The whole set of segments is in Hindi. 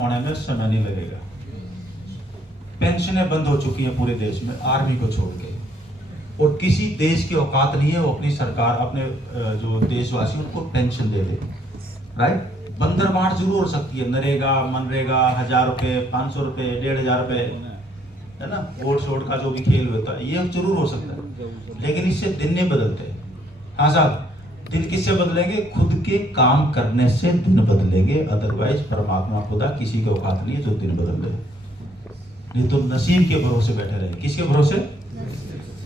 होने में समय नहीं लगेगा। पेंशनें बंद हो चुकी हैं पूरे देश में, आर्मी को छोड़ के, और किसी देश की औकात नहीं है वो अपनी सरकार अपने जो देशवासी उनको पेंशन दे दे। राइट, बंदर बांट जरूर हो सकती है, नरेगा, मनरेगा, 1000 रुपए, 500 रुपए, 1500 रुपए, है ना, वोट शोट का जो भी खेल होता है ये जरूर हो सकता है, लेकिन इससे दिन नहीं बदलते। हाँ साहब, दिन किससे बदलेंगे? खुद के काम करने से दिन बदलेंगे, अदरवाइज परमात्मा खुदा किसी के औकात नहीं है जो दिन बदल दे। नहीं तो नसीब के भरोसे बैठे रहे। किसके भरोसे?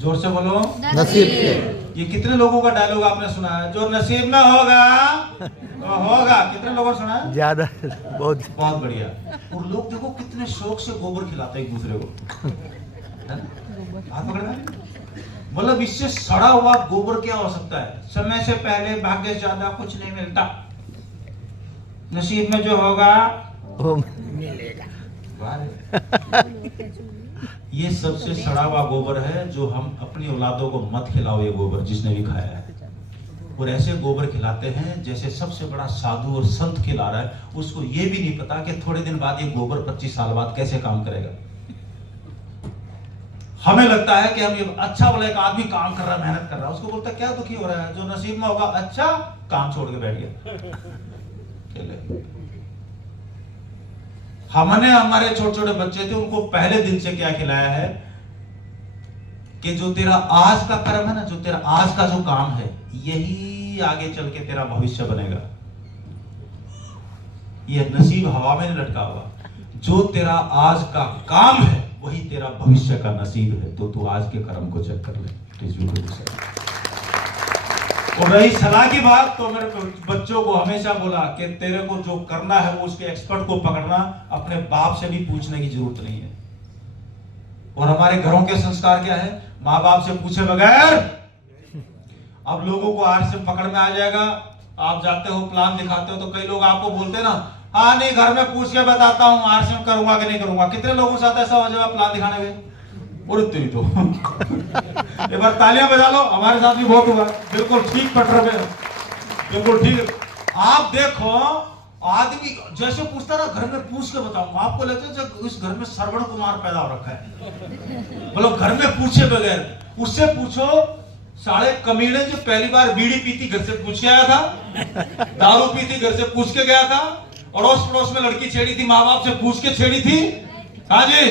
जोर से बोलो, नसीब के। ये कितने लोगों का डायलॉग आपने सुना है? जो नसीब में होगा तो होगा। कितने लोगों ने सुना है? ज्यादा, बहुत बहुत बढ़िया। और लोग देखो कितने शौक से गोबर खिलाते हैं एक दूसरे को, है ना? हाथ पकड़ में, मतलब इससे सड़ा हुआ गोबर क्या हो सकता है? समय से पहले भाग्य से ज्यादा कुछ नहीं मिलता, नसीब में जो होगा वो मिलेगा। ये सबसे सड़ा हुआ गोबर है जो हम अपनी औलादों को मत खिलाओ, ये गोबर जिसने भी खाया है। और ऐसे गोबर खिलाते हैं जैसे सबसे बड़ा साधु और संत खिला रहा है, उसको ये भी नहीं पता कि थोड़े दिन बाद ये गोबर 25 साल बाद कैसे काम करेगा। हमें लगता है कि हम ये अच्छा बोले, एक आदमी काम कर रहा है, मेहनत कर रहा है, उसको बोलता है क्या दुखी हो रहा है? जो नसीब में होगा। अच्छा, काम छोड़ के बैठ गया। हमने हमारे छोटे छोटे बच्चे थे उनको पहले दिन से क्या खिलाया है कि जो तेरा आज का कर्म है ना, जो तेरा आज का जो काम है, यही आगे चल के तेरा भविष्य बनेगा। ये नसीब हवा में नहीं लटका हुआ। जो तेरा आज का काम है वही तेरा भविष्य का नसीब है। तो तू आज के कर्म को चेक कर ले। और रही सलाह की बात, तो मेरे बच्चों को हमेशा बोला कि तेरे को जो करना है वो उसके एक्सपर्ट को पकड़ना, अपने बाप से भी पूछने की जरूरत नहीं है। और हमारे घरों के संस्कार क्या है? माँ बाप से पूछे बगैर। अब लोगों को आज से पकड़ में आ जाएगा। आप जाते हो, प्लान दिखाते हो, तो कई लोग आपको बोलते हैं ना, हाँ नहीं घर में पूछ के बताता हूँ आज से करूंगा कि नहीं करूंगा। कितने लोगों के साथ ऐसा हो जाएगा प्लान दिखाने गए? और तेरी तो एक बार तालियां बजा लो, हमारे साथ भी बहुत हुआ। बिल्कुल ठीक पट रहे, बिल्कुल ठीक। आप देखो आदमी जैसे पूछता ना, घर में पूछ के बताऊंगा आपको, लगता है इस घर में श्रवण कुमार पैदा हो रखा है। बोलो घर में पूछे बगैर। उससे पूछो साले कमीने जो पहली बार बीड़ी पीती घर से पूछ के आया था, दारू पीती घर से पूछ के गया था, अड़ोस पड़ोस में लड़की छेड़ी थी माँ बाप से पूछ के छेड़ी थी। हाँ जी,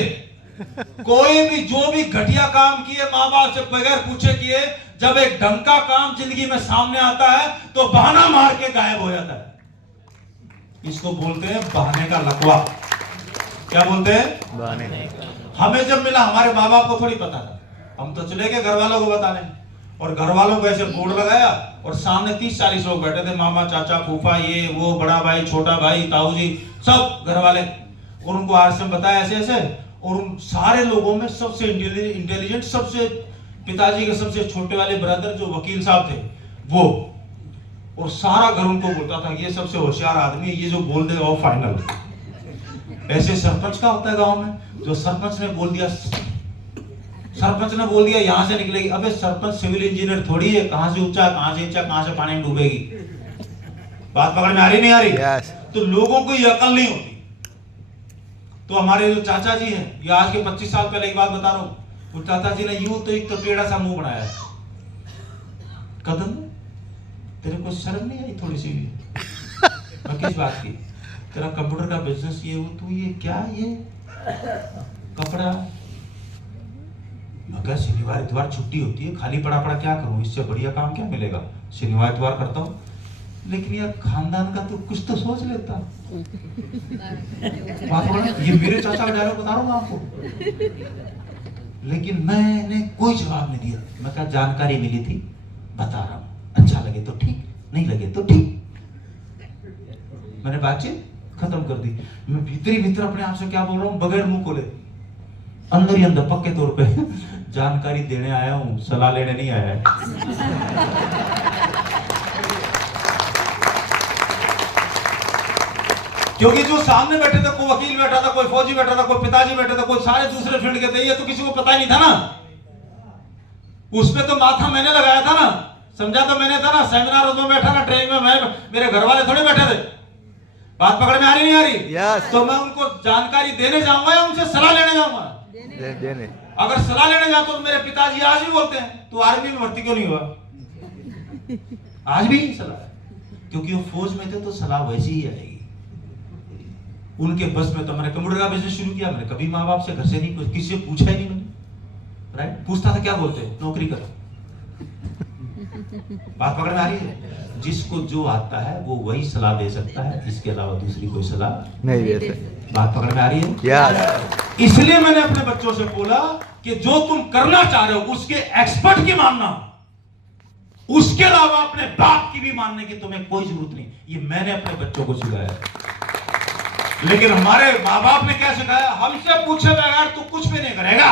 कोई भी जो भी घटिया काम किए माँ बाप से बगैर पूछे किए, जब एक ढंग का काम जिंदगी में सामने आता है तो बहाना मार के गायब हो जाता है। इसको बोलते हैं बहाने का लकवा। क्या बोलते हैं? बहाने। हमें जब मिला हमारे माँ बाप को थोड़ी पता था, हम तो चले गए घर वालों को बताने, और घर वालों को ऐसे बोर्ड लगाया और सामने 30-40 लोग बैठे थे, मामा, चाचा, फूफा, ये वो, बड़ा भाई, छोटा भाई, ताऊ जी, सब घर वाले। और उनको आरएसएम बताया ऐसे ऐसे, और उन सारे लोगों में सबसे इंटेलिजेंट, सबसे पिताजी के सबसे छोटे वाले ब्रदर जो वकील साहब थे वो, और सारा घर उनको बोलता था ये सबसे होशियार आदमी है, ये जो बोल देगा वो फाइनल। ऐसे सरपंच का होता है गांव में, जो सरपंच ने बोल दिया यहां से निकलेगी। अबे सरपंच सिविल इंजीनियर थोड़ी है, कहां से ऊंचा, कहां से नीचा, कहां से पानी में डूबेगी। बात पकड़ में आ रही नहीं आ रही? yes. तो लोगों को ये अकल नहीं होती। तो हमारे जो चाचा जी हैं, ये आज के 25 साल पहले एक बात बता रहा हूं, वो चाचा जी ने यूं तो एक तो टेढ़ा सा मुंह बनाया, कदम तेरे को शर्म नहीं आई थोड़ी सी भी? किस बात की? तेरा कंप्यूटर का बिजनेस ये, तू ये क्या, ये कपड़ा, मगर शनिवार इतवार छुट्टी होती है, खाली पड़ा पड़ा क्या करूं, इससे बढ़िया काम क्या मिलेगा, शनिवार इतवार करता हूं। लेकिन यार खानदान का तो कुछ तो सोच लेता। ये मेरे चाचा का डायलॉग बता रहा हूं आपको। लेकिन मैंने कोई जवाब नहीं दिया। मैं कहा जानकारी मिली थी, बता रहा हूं, अच्छा लगे तो ठीक, नहीं लगे तो ठीक। मैंने बातचीत खत्म कर दी। मैं भीतर अपने आप से क्या बोल रहा हूं, बगैर मुंह खोले, अंदर ही अंदर पक्के तौर पे जानकारी देने आया हूं, सलाह लेने नहीं आया है। क्योंकि जो सामने बैठे थे, कोई वकील बैठा था, कोई फौजी बैठा था, कोई पिताजी बैठे थे, कोई सारे दूसरे फील्ड के थे, ये तो किसी को पता ही नहीं था ना। उसमें तो माथा मैंने लगाया था ना, समझा तो मैंने था ना, सेमिनार में बैठा ना, ट्रेन में मैं, मेरे घर वाले थोड़े बैठे थे। बात पकड़ में आ रही नहीं आ रही? Yes. तो मैं उनको जानकारी देने जाऊंगा या उनसे सलाह लेने जाऊंगा? देने अगर सलाह लेने जाता तो मेरे पिताजी आज भी बोलते हैं तू आर्मी में भर्ती क्यों नहीं हुआ? आज भी यही सलाह है, क्योंकि वो फौज में थे तो सलाह वैसी ही आएगी। उनके बस में तो मैंने कंप्यूटर का बिजनेस शुरू किया, मैंने कभी माँ बाप से घर से नहीं कुछ किसी से पूछा ही नहीं मैंने, राइट? पूछता था क्या बोलते नौकरी करो। बात पकड़ में आ रही है? जिसको जो आता है वो वही सलाह दे सकता है, इसके अलावा दूसरी कोई सलाह नहीं दे सकते। बात पकड़ में आ रही है? Yes. इसलिए मैंने अपने बच्चों से बोला कि जो तुम करना चाह रहे हो उसके एक्सपर्ट की मानना, उसके अलावा अपने बाप की भी मानने की तुम्हें कोई जरूरत नहीं। ये मैंने अपने बच्चों को सिखाया। लेकिन हमारे माँ बाप ने क्या सिखाया? हमसे पूछे बगैर तू कुछ भी नहीं करेगा।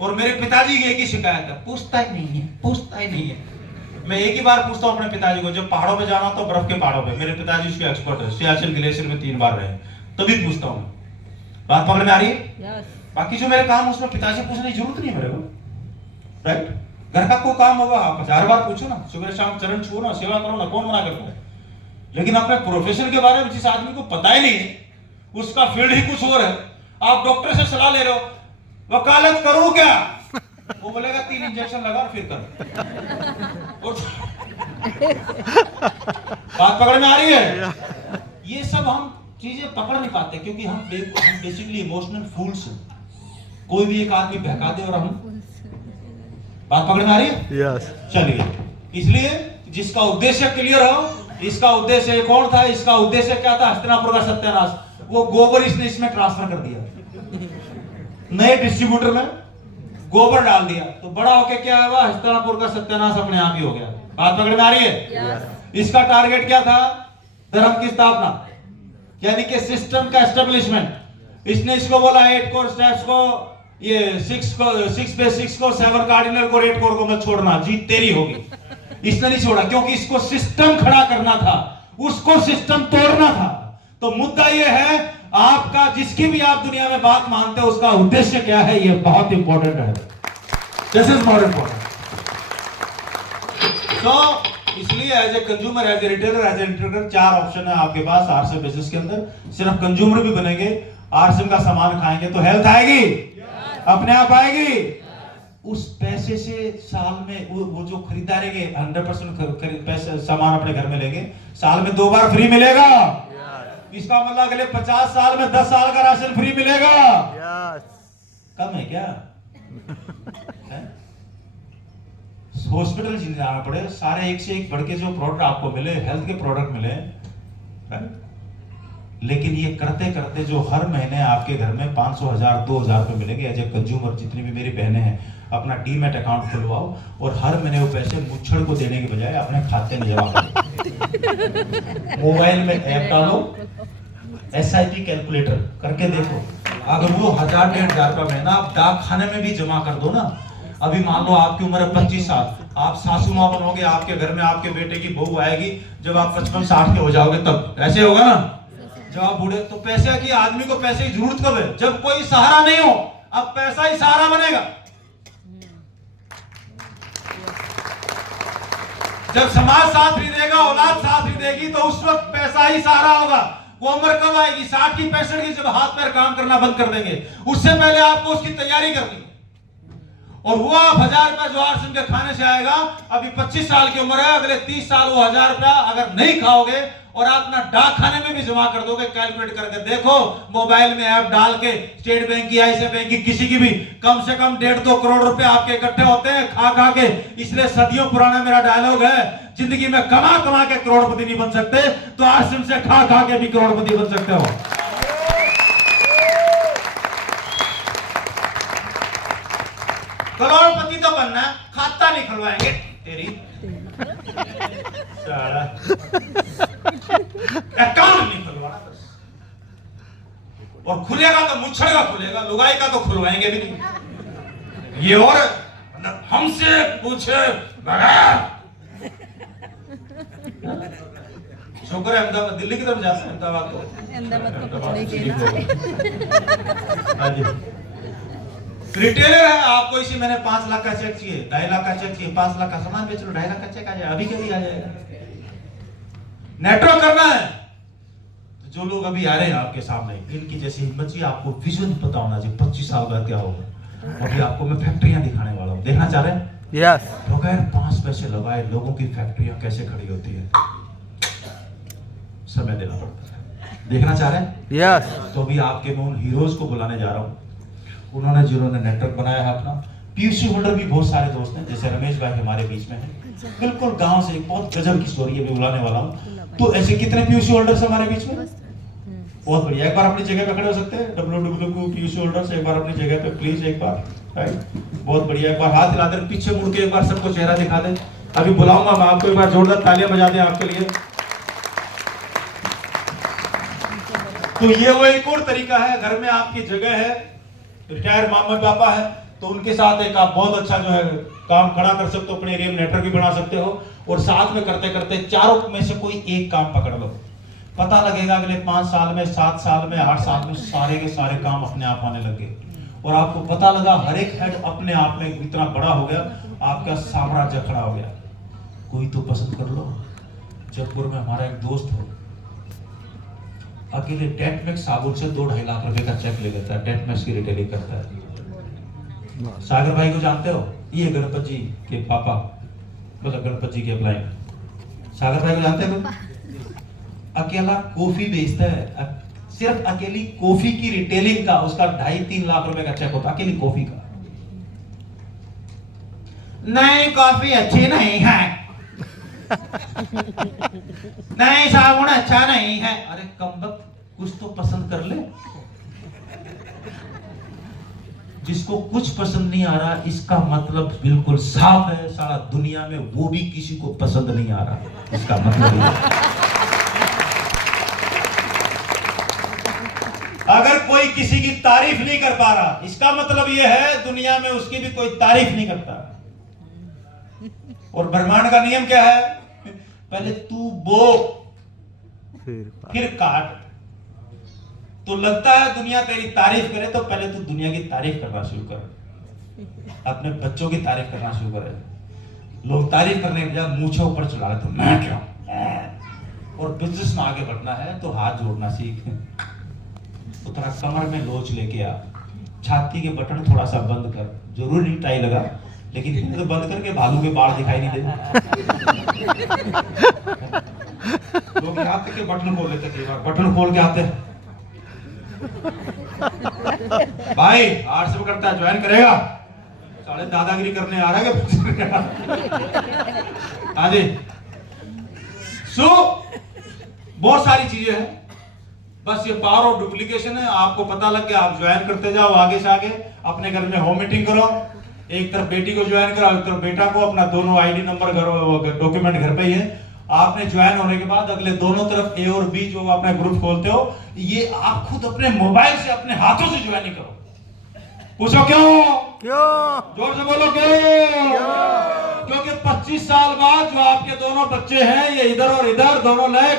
और मेरे पिताजी की एक ही शिकायत है, पूछता ही नहीं है, पूछता ही नहीं है। मैं एक ही बार पूछता हूं अपने पिताजी को, जब पहाड़ों पे जाना तो बर्फ के पहाड़ों पे, मेरे पिताजी उसके एक्सपर्ट है, सियाचिन ग्लेशियर में 3 बार रहे, तभी पूछता हूं। बात पकड़ में आ रही है? Yes. बाकी जो मेरे काम उसमें पिताजी पूछने की जरूरत नहीं है मेरे को, राइट? घर का कोई काम होगा आप 1000 बार पूछो ना, सुबह शाम चरण छुओ ना, सेवा करो ना, कौन मना करता है? लेकिन अपने प्रोफेशन के बारे में जिस आदमी को पता ही नहीं है, उसका फील्ड ही कुछ और है, आप डॉक्टर से सलाह ले रहे हो, वकालत करूं क्या? वो बोलेगा 3 इंजेक्शन लगा और फिर कर। और बात पकड़ में आ रही है? ये सब हम चीजें पकड़ नहीं पाते क्योंकि हम बेसिकली इमोशनल फूल्स हैं। कोई भी एक आदमी बहका दे और हम, बात पकड़ में आ रही है? Yes. चलिए, इसलिए जिसका उद्देश्य क्लियर हो, इसका उद्देश्य कौन था? इसका उद्देश्य क्या था? हस्तिनापुर का सत्यानाश। वो गोबर इसने इसमें ट्रांसफर कर दिया, नए डिस्ट्रीब्यूटर में गोबर डाल दिया, तो बड़ा होके क्या हुआ? हस्तिनापुर का सत्यानाश अपने आप ही हो गया। बात पकड़ में आ रही है? Yes. इसका टारगेट क्या था? धर्म की स्थापना, यानी कि सिस्टम का एस्टेब्लिशमेंट। इसने इसको बोला 8 कोर स्टेप्स को, ये 6 बेसिक्स को, 7 कार्डिनल को, 8 कोर को मत छोड़ना, जीत तेरी होगी। इसने नहीं छोड़ा क्योंकि इसको सिस्टम खड़ा करना था, उसको सिस्टम तोड़ना था। तो मुद्दा ये है, आपका जिसकी भी आप दुनिया में बात मानते हो उसका उद्देश्य क्या है, ये बहुत इंपॉर्टेंट है। This is more important. तो इसलिए as a consumer, as a retailer, as an entrepreneur 4 option है आपके पास आरसीएम बिजनेस के अंदर। सिर्फ कंज्यूमर भी बनेंगे, आरसीएम का सामान खाएंगे तो हेल्थ आएगी, अपने आप आएगी। उस पैसे से साल में वो जो खरीदारी के 100% पैसे सामान अपने घर में लेंगे, साल में 2 बार फ्री मिलेगा। इसका मतलब अगले 50 साल में 10 साल का राशन फ्री मिलेगा। Yes. कम है क्या? हॉस्पिटल जाना पड़े, सारे एक से एक बढ़ के जो प्रोडक्ट आपको मिले, हेल्थ के प्रोडक्ट मिले, लेकिन ये करते करते जो हर महीने आपके घर में 500, 1000, 2000 रुपए मिलेंगे, एज ए कंज्यूमर जितनी भी मेरी बहनें हैं, अपना डीमैट अकाउंट खुलवाओ और हर महीने वो पैसे मुच्छड़ को देने के बजाय अपने खाते में जमा करो। मोबाइल में ऐप डालो, SIP कैलकुलेटर करके देखो, अगर वो 1000-1500 रुपया महीना आप डाक खाने में भी जमा कर दो ना, अभी मान लो आपकी उम्र है 25 साल, आप सासू माँ बनोगे, आपके घर में आपके बेटे की बहू आएगी, जब आप 55-60 के हो जाओगे तब ऐसे होगा ना। जब आप बूढ़े, तो पैसे की, आदमी को पैसे की जरूरत कब है? जब कोई सहारा नहीं हो, अब पैसा ही सहारा बनेगा। जब समाज साथ नहीं देगा, औलाद साथ नहीं देगी, तो उस वक्त पैसा ही सहारा होगा। वो उम्र कब आएगी? 60 की 65 की, जब हाथ पैर काम करना बंद कर देंगे। उससे पहले आपको उसकी तैयारी करनी है। और वो आप 1000 रुपया जो आरसीएम के खाने से आएगा, अभी 25 साल की उम्र है, अगले 30 साल वो 1000 रुपया अगर नहीं खाओगे और आप अपना डाक खाने में भी जमा कर दोगे, कैलकुलेट करके देखो, मोबाइल में ऐप डाल के, स्टेट बैंक की, ICICI बैंक की, किसी की भी, कम से कम 1.5-2 करोड़ रुपए आपके इकट्ठे होते हैं खा खा के। इसलिए सदियों पुराना मेरा डायलॉग है, जिंदगी में कमा कमा के करोड़पति नहीं बन सकते, तो आरसीएम से खा खा के भी करोड़पति बन सकते हो। करोड़पति तो बनना, खाता नहीं खुलवाएंगे तेरी अकाउंट नहीं खुलवाना बस। और खुलेगा तो मुच्छड़ का खुलेगा, लुगाई का तो खुलवाएंगे भी नहीं। ये और हमसे पूछे बगैर। शुक्र है अहमदाबाद, दिल्ली की तरफ जाते हैं, अहमदाबाद को पूछने के लिए। रिटेलर है, आपको इसी मैंने 5 लाख का चेक चाहिए, 2.5 लाख का चेक चाहिए, 5 लाख का सामान बेच लो, 2.5 लाख का चेक आ जाएगा, अभी के भी आ जाएगा। नेटवर्क करना है तो जो लोग अभी आ रहे हैं आपके सामने, इनकी जैसी हिम्मत चाहिए, आपको विजन पता होना चाहिए 25 साल बाद क्या होगा। अभी आपको मैं फैक्ट्रियां दिखाने वाला हूं, देखना चाह रहे हैं? यस बगैर 5 पैसे लगाए लोगों की फैक्ट्रियां कैसे खड़ी होती है, समय देना पड़ता है। देखना चाह रहे हैं? यस तो अभी आपके मैं उन हीरोज को बुलाने जा रहा हूं, उन्होंने जिन्होंने नेटवर्क बनाया है अपना। पीयूसी होल्डर भी बहुत सारे दोस्त हैं, जैसे रमेश भाई हमारे बीच में हैं, बिल्कुल गांव से एक बहुत गजब की स्टोरी अभी बुलाने वाला हूं। तो ऐसे कितने पीयूसी होल्डर्स हमारे बीच में? बहुत बढ़िया, एक बार अपनी जगह पे खड़े हो सकते हैं WW पीयूसी होल्डर्स, एक बार अपनी जगह पे प्लीज, एक बार, राइट, बहुत बढ़िया। एक बार हाथ हिला दे, पीछे मुड़ के एक बार सबको चेहरा दिखा दे। अभी बुलाऊंगा मैं आपको, एक बार जोरदार तालियां बजा दें आपके लिए। तो ये वो एक और तरीका है, घर में आपकी जगह है, रिटायर्ड मामा पापा है, तो उनके साथ एक आप बहुत अच्छा जो है काम खड़ा कर सकते हो, अपने एरिया में नेटवर्क भी बना सकते हो, और साथ में करते करते चारों में से कोई एक काम पकड़ लो। पता लगेगा अगले 5 साल में, 7 साल में, 8 साल में सारे के सारे काम अपने आप आने लगे, और आपको पता लगा हर एक हेड अपने आप में इतना बड़ा हो गया, आपका साम्राज्य खड़ा हो गया। कोई तो पसंद कर लो। जयपुर में हमारा एक दोस्त हो, अकेले डेटमैक्स साबुन से 2-2.5 लाख रुपए का चेक ले लेता है, डेटमैक्स की रिटेलिंग करता है। सागर भाई को जानते हो? ये गणपत जी के पापा, मतलब गणपत जी के अप्लाई। सागर भाई को जानते हो? अकेला कॉफी बेचता है, सिर्फ अकेली कॉफी की रिटेलिंग का उसका 2.5-3 लाख रुपए का चेक होता है, अकेली कॉफी का। नहीं कॉफी अच्छी नहीं है, नहीं साबुन अच्छा नहीं है। अरे कमबख्त, कुछ तो पसंद कर ले। जिसको कुछ पसंद नहीं आ रहा, इसका मतलब बिल्कुल साफ है, सारा दुनिया में वो भी किसी को पसंद नहीं आ रहा, इसका मतलब ये। अगर कोई किसी की तारीफ नहीं कर पा रहा, इसका मतलब ये है दुनिया में उसकी भी कोई तारीफ नहीं करता। और ब्रह्मांड का नियम क्या है? पहले तू बो फिर काट। तो लगता है दुनिया तेरी तारीफ करे, तो पहले तू दुनिया की तारीफ करना शुरू कर, अपने बच्चों की तारीफ करना शुरू करे। लोग तारीफ करने के बजाय मूंछों ऊपर चढ़ा लेते, मैं क्या। और बिजनेस में आगे बढ़ना है तो हाथ जोड़ना सीख, तो तेरा कमर में लोच लेके आ, छाती के बटन थोड़ा सा बंद कर, जरूर नहीं टाई लगा, लेकिन तो बंद करके भालू के बाल दिखाई नहीं दे। लोग यहाँ तक के बटन खोल लेते, कई बार बटन खोल के आते हैं। भाई 8 से करता है, ज्वाइन करेगा? साले दादागिरी करने आ रहा है हाँ जी। सो बहुत सारी चीजें हैं, बस ये पावर ऑफ डुप्लीकेशन है। आपको पता लग गया, आप ज्वाइन करते जाओ आगे से आगे। अपने घर में होम मीटिंग करो, एक तरफ बेटी को ज्वाइन करो, एक तरफ बेटा को, अपना दोनों आईडी नंबर डॉक्यूमेंट घर पे ही है। आपने ज्वाइन होने के बाद अगले दोनों तरफ ए और बी जो अपना ग्रुप खोलते हो, ये आप खुद अपने मोबाइल से अपने हाथों से ज्वाइन करो। पूछो क्यों? क्यों? जोर से बोलो क्यों? क्योंकि 25 साल बाद जो आपके दोनों बच्चे हैं, ये इधर और इधर दोनों लेग,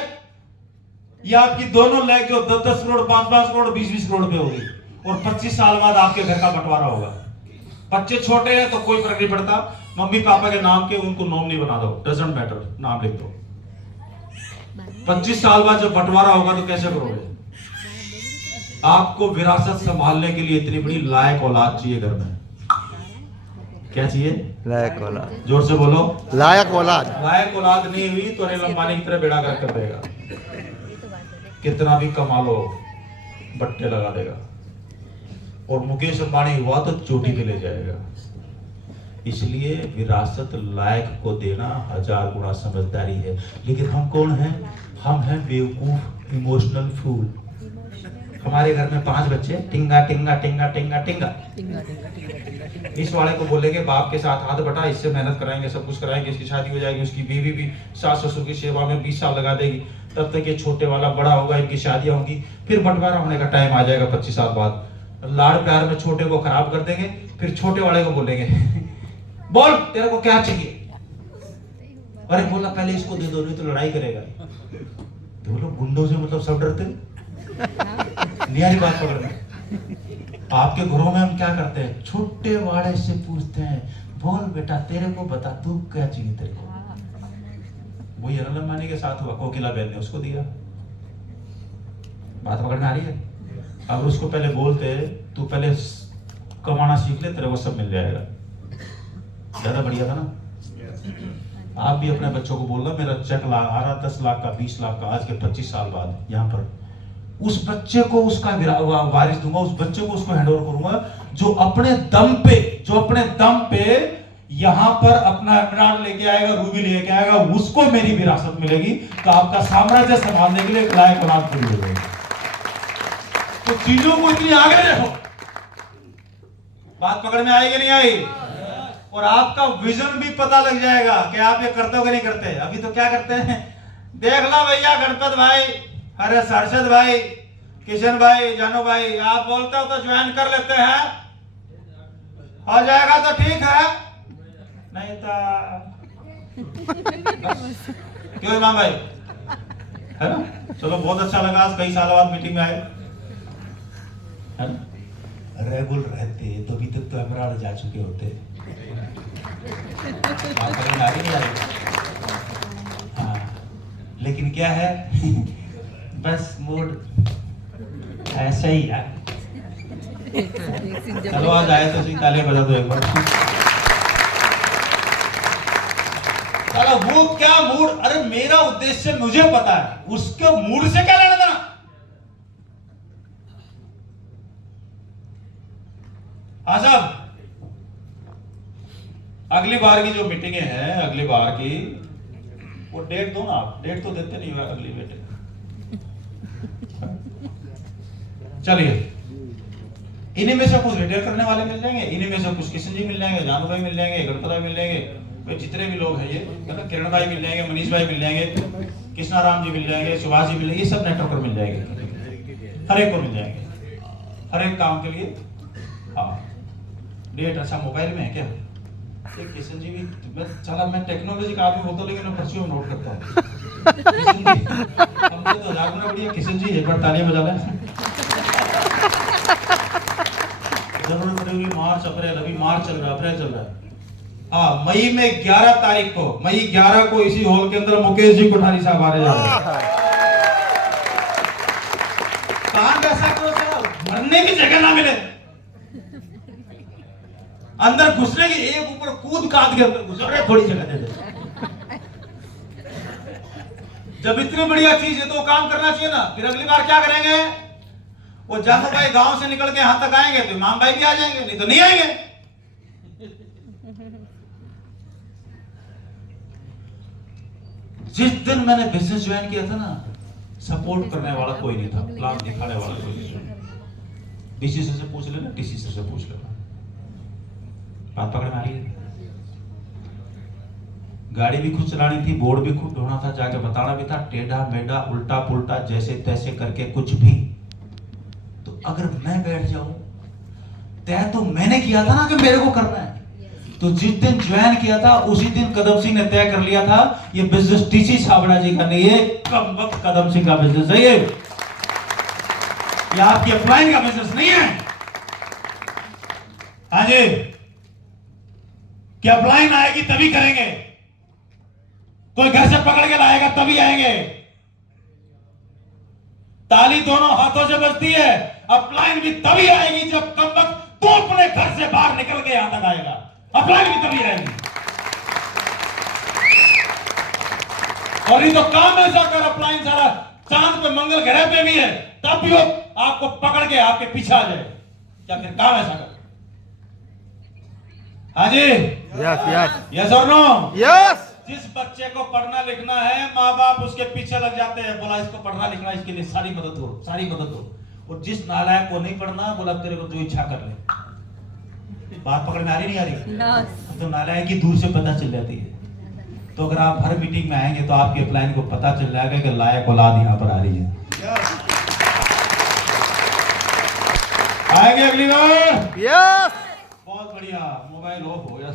ये आपकी दोनों लेग जो 10-10 करोड़, 5-5 करोड़, 20-20 करोड़ पे होगी, और 25 साल बाद आपके घर का बंटवारा होगा। बच्चे छोटे हैं तो कोई फर्क नहीं पड़ता, मम्मी पापा के नाम के उनको नॉमिनी बना दो, डजंट मैटर, नाम लिख दो। 25 साल बाद जब बंटवारा होगा तो कैसे करोगे? आपको विरासत संभालने के लिए इतनी बड़ी लायक औलाद चाहिए घर में। क्या चाहिए? लायक औलाद। जोर से बोलो। लायक औलाद। लायक औलाद नहीं हुई तो अनिल अंबानी की तरह बेड़ा गर्क कर देगा, कितना भी कमा लो बट्टे लगा देगा, और मुकेश अंबानी हुआ तो चोटी पे ले जाएगा। इसलिए विरासत लायक को देना 1000 गुना समझदारी है। लेकिन हम कौन हैं? हम हैं बेवकूफ, इमोशनल फूल। हमारे घर में 5 बच्चे, टिंगा टिंगा टिंगा टिंगा टिंगा। इस वाले को बोलेंगे बाप के साथ हाथ बटा, इससे मेहनत कराएंगे, सब कुछ कराएंगे, इसकी शादी हो जाएगी, उसकी बीवी भी सास ससुर की सेवा में 20 साल लगा देगी, तब तक ये छोटे वाला बड़ा होगा, इनकी शादियां होंगी, फिर बंटवारा होने का टाइम आ जाएगा 25 साल बाद। लाड़ प्यार में छोटे को खराब कर देंगे, फिर छोटे वाले को बोलेंगे बोल तेरे को क्या चाहिए? अरे बोला पहले इसको दे दो, नहीं तो लड़ाई करेगा। तो लोग गुंडों से मतलब सब डरते, नियारी बात पकड़ना। आपके घरों में हम क्या करते हैं? छोटे वाले से पूछते हैं, बोल बेटा तेरे को बता, तू क्या चाहिए तेरे को? वही अनिल अंबानी के साथ हुआ, कोकिला बेन ने उसको दिया। बात पकड़ में आ रही है? अगर उसको पहले बोलते तू पहले कमाना सीख ले, तेरे को सब मिल जाएगा, ज्यादा बढ़िया था ना। आप भी अपने बच्चों को बोलना मेरा चेक आ रहा 10 लाख का, 20 लाख का, आज के 25 साल बाद यहाँ पर उस बच्चे को उसका वारिस दूंगा, उस बच्चे को उसको हैंड ओवर करूंगा जो अपने दम पे यहां पर अपना एमराल्ड लेके आएगा, रूबी लेके आएगा, उसको मेरी विरासत मिलेगी। तो आपका साम्राज्य संभालने के लिए एक लायक औलाद पूरी हो जाएगी। तो चीजों को इतनी आगे देखो, बात पकड़ में आएगी नहीं आई? और आपका विजन भी पता लग जाएगा कि आप ये करते हो कि नहीं करते। अभी तो क्या करते हैं, देख लो भैया गणपत भाई, अरे सरसद भाई, किशन भाई, जानू भाई, आप बोलते हो तो ज्वाइन कर लेते हैं, हो जाएगा तो ठीक है, नहीं तो क्यों इमाम भाई, है ना? चलो बहुत अच्छा लगा, आज कई साल बाद मीटिंग में आए, है ना? रेगुलर रहते तो अभी तक तो एमराल्ड जा चुके होते। हाँ, लेकिन क्या है बस मूड ऐसा ही है। चलो आज आए तो सही, तालियां बजा दो एक बार। चलो वो क्या मूड, अरे मेरा उद्देश्य मुझे पता है, उसके मूड से क्या लेना देना। हाँ साहब, अगली बार की जो मीटिंगें हैं, अगली बार की वो डेट दो ना आप, डेट तो देते नहीं हो अगली मीटिंग। चलिए, इन्हीं में से कुछ रिटेल करने वाले मिल जाएंगे, इन्हीं में से कुछ किशन जी मिल जाएंगे, जानू भाई मिल जाएंगे, गणपत भाई मिल जाएंगे, जितने भी लोग हैं ये, मतलब किरण भाई मिल जाएंगे, मनीष भाई मिल जाएंगे, कृष्णा राम जी मिल जाएंगे, सुभाष जी मिल जाएंगे, ये सब नेटवर्कर मिल जाएंगे, हर एक को मिल जाएंगे, हर एक काम के लिए। हाँ, डेट अच्छा मोबाइल में है क्या? किशन जी भी, मैं टेक्नोलॉजी का आदमी होता, लेकिन मैं पर्ची में नोट करता हूँ। हमसे तो हजार गुना बढ़िया किशन जी, एक बार तालियां बजा लें। जरूरत पड़ेगी मार्च अप्रैल, अभी मार्च चल रहा है, अप्रैल चल रहा है। हाँ, मई में 11 तारीख को, मई 11 को इसी हॉल के अंदर मुकेश जी कोठारी साहब आ रहे हैं। कहां कैसा करो साहब, मरने की जगह ना मिले, अंदर घुसने की, एक ऊपर कूद काट के अंदर घुस, अरे थोड़ी जगह दे दे। जब इतनी बढ़िया चीज है तो काम करना चाहिए ना। फिर अगली बार क्या करेंगे, वो जानू भाई गांव से निकल के यहां तक आएंगे तो इमाम भाई भी आ जाएंगे, नहीं तो नहीं आएंगे। जिस दिन मैंने बिजनेस ज्वाइन किया था ना, सपोर्ट करने वाला कोई नहीं था, प्लान दिखाने वाला कोई नहीं था। डीसीसी से पूछ लेना, डीसीसी से पूछ लेना, बात पकड़ में आ रही है? गाड़ी भी खुद चलानी थी, बोर्ड भी खुद ढोना था, जाके बताना भी था, टेढ़ा मेढ़ा उल्टा पुल्टा जैसे तैसे करके कुछ भी। तो अगर मैं बैठ जाऊं, तय तो मैंने किया था ना कि मेरे को करना है। तो जिस दिन ज्वाइन किया था उसी दिन कदम सिंह ने तय कर लिया था ये बिजनेस टीसी छाबड़ा जी का नहीं है, कम वक्त कदम सिंह का बिजनेस है ये आपकी अपलाइन का बिजनेस नहीं है। हाँ जी, क्या अपलाइन आएगी तभी करेंगे, कोई घर से पकड़ के लाएगा तभी आएंगे। ताली दोनों हाथों से बजती है, अपलाइन भी तभी आएगी जब कम वक्त तू अपने घर से बाहर निकल के यहां तक आएगा, अपलाइन भी तभी आएगी। और नहीं तो काम ऐसा कर, अपलाइन सारा चांद पे मंगल ग्रह पे भी है, तब भी वो आपको पकड़ के आपके पीछे आ जाए। क्या फिर काम ऐसा कर? हाँ जी, यस यस यस और नो? यस। जिस बच्चे को पढ़ना लिखना है, माँ बाप उसके पीछे लग जाते हैं, बोला इसको पढ़ना लिखना, इसके लिए सारी मदद हो, सारी मदद हो। और जिस नालायक को नहीं पढ़ना, बोला तेरे को जो इच्छा कर ले। बात पकड़ में आ रही नहीं आ रही? तो नालायक की दूर से पता चल जाती है। तो अगर आप हर मीटिंग में आएंगे तो आपकी अपलाइन को पता चल जाएगा कि लायक औलाद यहाँ पर आ रही है। आएंगे अगली बार? यस। बहुत बढ़िया, मोबाइल ऑफ हो गया।